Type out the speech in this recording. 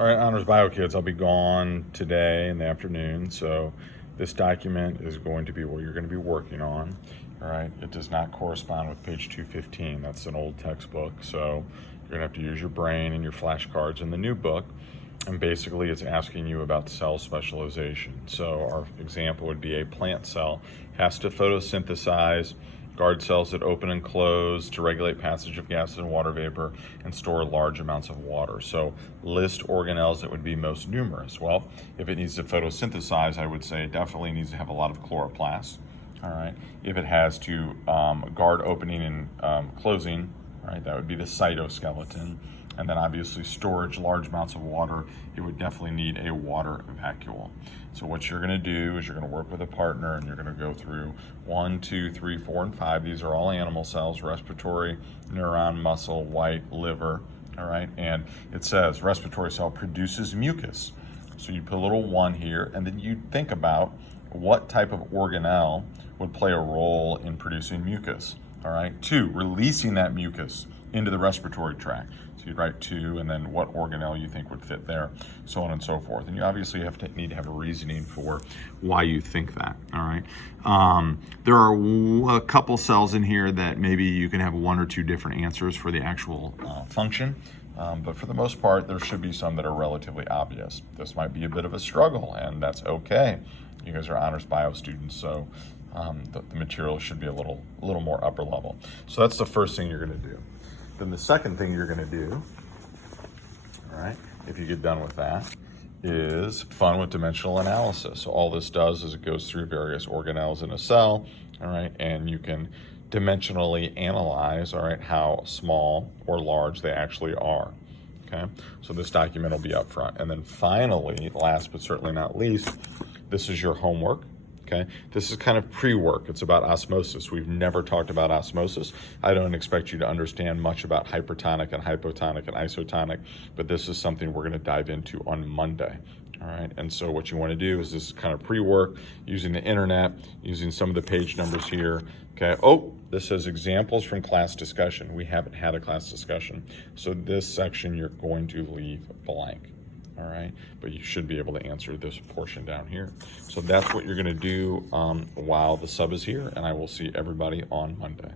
All right, Honors Bio Kids, I'll be gone today in the afternoon, so this document is going to be what you're going to be working on. All right, it does not correspond with page 215. That's an old textbook, so you're going to have to use your brain and your flashcards in the new book. And basically, it's asking you about cell specialization. So our example would be a plant cell has to photosynthesize, guard cells that open and close to regulate passage of gases and water vapor and store large amounts of water. So list organelles that would be most numerous. Well, if it needs to photosynthesize, I would say it definitely needs to have a lot of chloroplasts. All right. If it has to guard opening and closing, all right, that would be the cytoskeleton. And then obviously storage large amounts of water, it would definitely need a water vacuole. So what you're going to do is you're going to work with a partner and you're going to go through 1, 2, 3, 4, and 5. These are all animal cells: respiratory, neuron, muscle, white, liver. All right, and it says respiratory cell produces mucus. So you put a little 1 here, and then you think about what type of organelle would play a role in producing mucus. All right, 2, releasing that mucus into the respiratory tract. So you'd write 2, and then what organelle you think would fit there, so on and so forth. And you obviously need to have a reasoning for why you think that. All right. There are a couple cells in here that maybe you can have 1 or 2 different answers for the actual function. But for the most part, there should be some that are relatively obvious. This might be a bit of a struggle, and that's okay. You guys are honors bio students, so the material should be a little more upper level. So that's the first thing you're going to do. Then the second thing you're going to do, all right, if you get done with that, is fun with dimensional analysis. So all this does is it goes through various organelles in a cell, all right, and you can dimensionally analyze, all right, how small or large they actually are. Okay, so this document will be up front. And then finally, last but certainly not least, this is your homework. Okay, this is kind of pre-work. It's about osmosis. We've never talked about osmosis. I don't expect you to understand much about hypertonic and hypotonic and isotonic, but this is something we're going to dive into on Monday. All right, and so what you want to do is this is kind of pre-work, using the internet, using some of the page numbers here. Okay, oh, this says examples from class discussion. We haven't had a class discussion, so this section you're going to leave blank. All right, but you should be able to answer this portion down here. So that's what you're going to do while the sub is here, and I will see everybody on Monday.